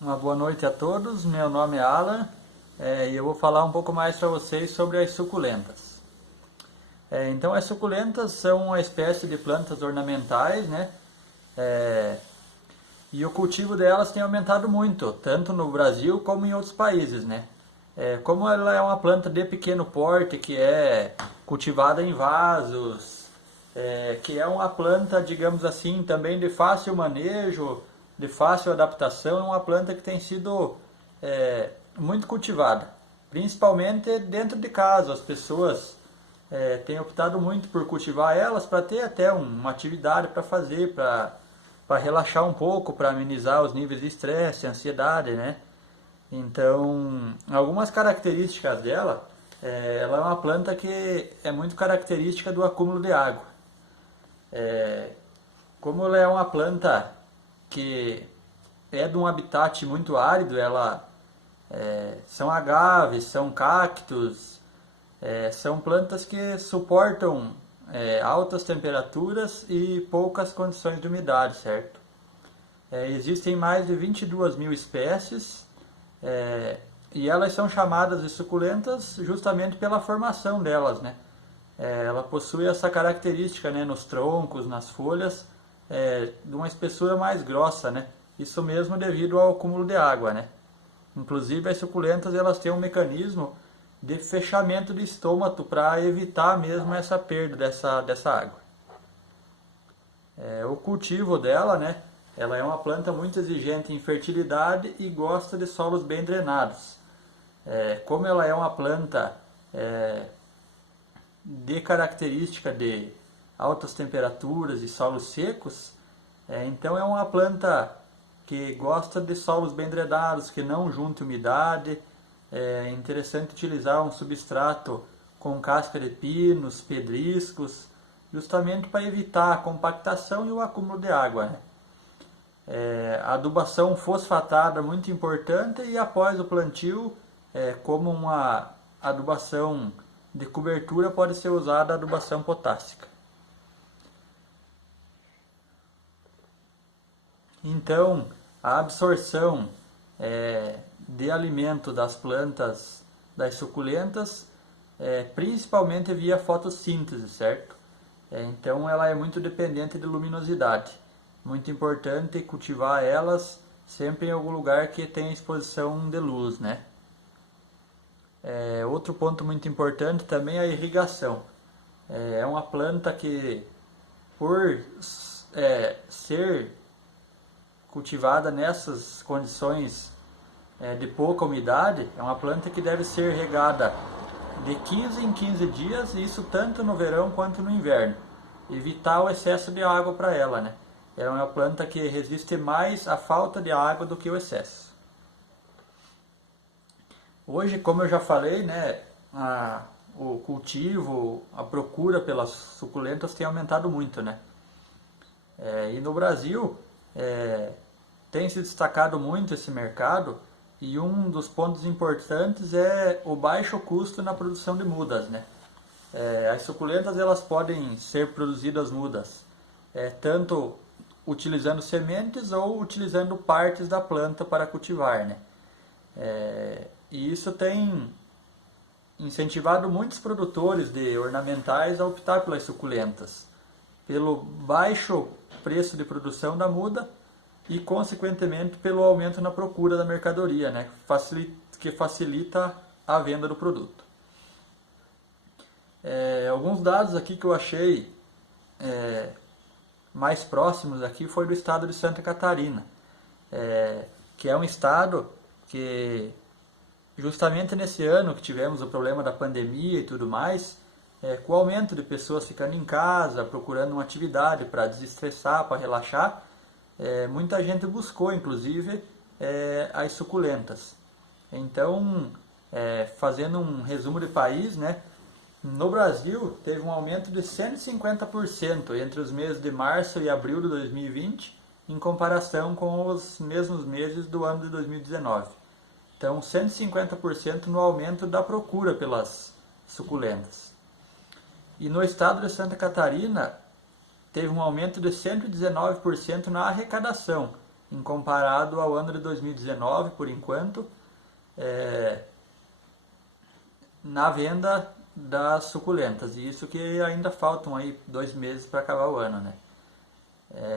Uma boa noite a todos, meu nome é Alan e eu vou falar um pouco mais para vocês sobre as suculentas. Então, as suculentas são uma espécie de plantas ornamentais, né? É, e o cultivo delas tem aumentado muito, tanto no Brasil como em outros países, né? Como ela é uma planta de pequeno porte, que é cultivada em vasos, que é uma planta, digamos assim, também de fácil manejo, de fácil adaptação, é uma planta que tem sido muito cultivada, principalmente dentro de casa. As pessoas têm optado muito por cultivar elas para ter até uma atividade para fazer, para relaxar um pouco, para amenizar os níveis de estresse, ansiedade, né? Então, algumas características dela, ela é uma planta que é muito característica do acúmulo de água. Como ela é uma planta que é de um habitat muito árido, são agaves, são cactos, são plantas que suportam altas temperaturas e poucas condições de umidade, certo? Existem mais de 22 mil espécies e elas são chamadas de suculentas justamente pela formação delas, né? Ela possui essa característica, né, nos troncos, nas folhas, de uma espessura mais grossa, né? Isso mesmo devido ao acúmulo de água, né? Inclusive as suculentas elas têm um mecanismo de fechamento do estômago para evitar mesmo essa perda dessa água. O cultivo dela, né? Ela é uma planta muito exigente em fertilidade e gosta de solos bem drenados. Como ela é uma planta de característica de altas temperaturas e solos secos, então é uma planta que gosta de solos bem drenados, que não junte umidade. É interessante utilizar um substrato com casca de pinos, pedriscos, justamente para evitar a compactação e o acúmulo de água, né? A adubação fosfatada é muito importante e após o plantio, como uma adubação de cobertura, pode ser usada a adubação potássica. Então, a absorção de alimento das plantas, das suculentas, principalmente via fotossíntese, certo? Então, ela é muito dependente de luminosidade. Muito importante cultivar elas sempre em algum lugar que tenha exposição de luz, né? Outro ponto muito importante também é a irrigação. É uma planta que, por ser cultivada nessas condições de pouca umidade, é uma planta que deve ser regada de 15 em 15 dias, e isso tanto no verão quanto no inverno. Evitar o excesso de água para ela, né? É uma planta que resiste mais à falta de água do que o excesso. Hoje, como eu já falei, né, o cultivo, a procura pelas suculentas tem aumentado muito, né? E no Brasil tem se destacado muito esse mercado, e um dos pontos importantes é o baixo custo na produção de mudas, né? As suculentas elas podem ser produzidas mudas, tanto utilizando sementes ou utilizando partes da planta para cultivar, né? E isso tem incentivado muitos produtores de ornamentais a optar pelas suculentas, pelo baixo preço de produção da muda e, consequentemente, pelo aumento na procura da mercadoria, né, que facilita a venda do produto. Alguns dados aqui que eu achei mais próximos aqui foi do estado de Santa Catarina, que é um estado que, justamente nesse ano que tivemos o problema da pandemia e tudo mais, com o aumento de pessoas ficando em casa, procurando uma atividade para desestressar, para relaxar, muita gente buscou, inclusive, as suculentas. Então, fazendo um resumo de país, né, no Brasil teve um aumento de 150% entre os meses de março e abril de 2020, em comparação com os mesmos meses do ano de 2019. Então, 150% no aumento da procura pelas suculentas. E no estado de Santa Catarina, teve um aumento de 119% na arrecadação. em comparado ao ano de 2019, por enquanto, na venda das suculentas. E isso que ainda faltam aí 2 meses para acabar o ano, né?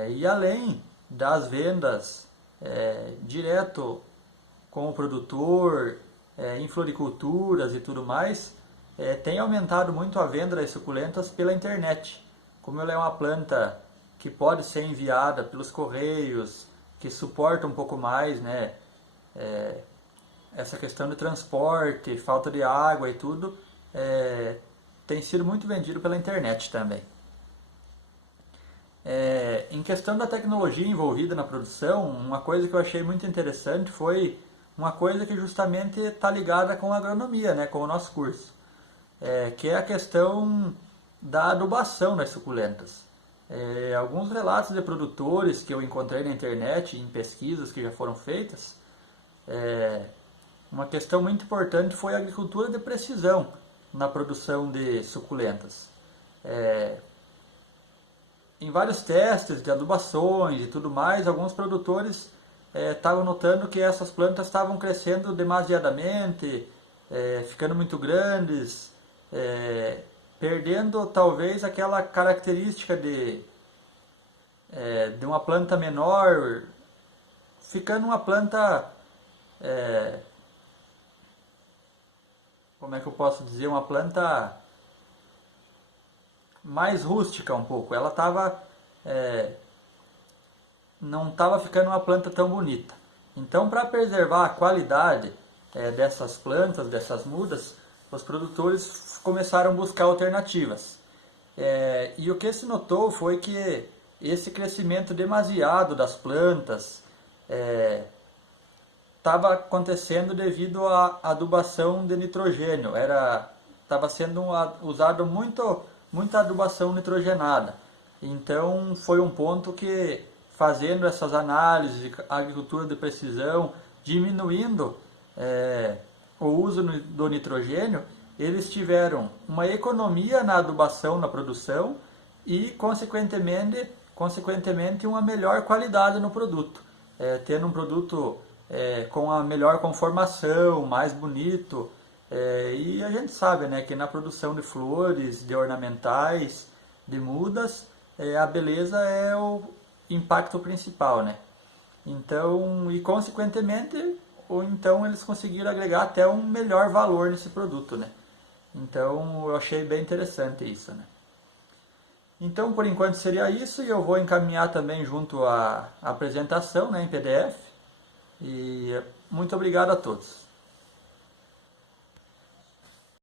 E além das vendas direto com o produtor, em floriculturas e tudo mais, tem aumentado muito a venda das suculentas pela internet. Como ela é uma planta que pode ser enviada pelos correios, que suporta um pouco mais, né, essa questão de transporte, falta de água e tudo, tem sido muito vendido pela internet também. Em questão da tecnologia envolvida na produção, uma coisa que eu achei muito interessante foi uma coisa que justamente está ligada com a agronomia, né, com o nosso curso, que é a questão da adubação das suculentas. Alguns relatos de produtores que eu encontrei na internet, em pesquisas que já foram feitas, uma questão muito importante foi a agricultura de precisão na produção de suculentas. Em vários testes de adubações e tudo mais, alguns produtores estavam notando que essas plantas estavam crescendo demasiadamente, ficando muito grandes, perdendo talvez aquela característica de uma planta menor, ficando uma planta, como é que eu posso dizer, uma planta mais rústica um pouco. Ela não estava ficando uma planta tão bonita. Então, para preservar a qualidade dessas plantas, dessas mudas, os produtores começaram a buscar alternativas. E o que se notou foi que esse crescimento demasiado das plantas estava acontecendo devido à adubação de nitrogênio. Estava sendo usado muita adubação nitrogenada. Então foi um ponto que, fazendo essas análises de agricultura de precisão, diminuindo o uso do nitrogênio, eles tiveram uma economia na adubação, na produção e, consequentemente uma melhor qualidade no produto, tendo um produto com a melhor conformação, mais bonito. E a gente sabe, né, que na produção de flores, de ornamentais, de mudas, a beleza é o impacto principal, né? Então, e consequentemente, então eles conseguiram agregar até um melhor valor nesse produto, né? Então, eu achei bem interessante isso, né? Então, por enquanto seria isso, e eu vou encaminhar também junto à apresentação, né, em PDF. E muito obrigado a todos.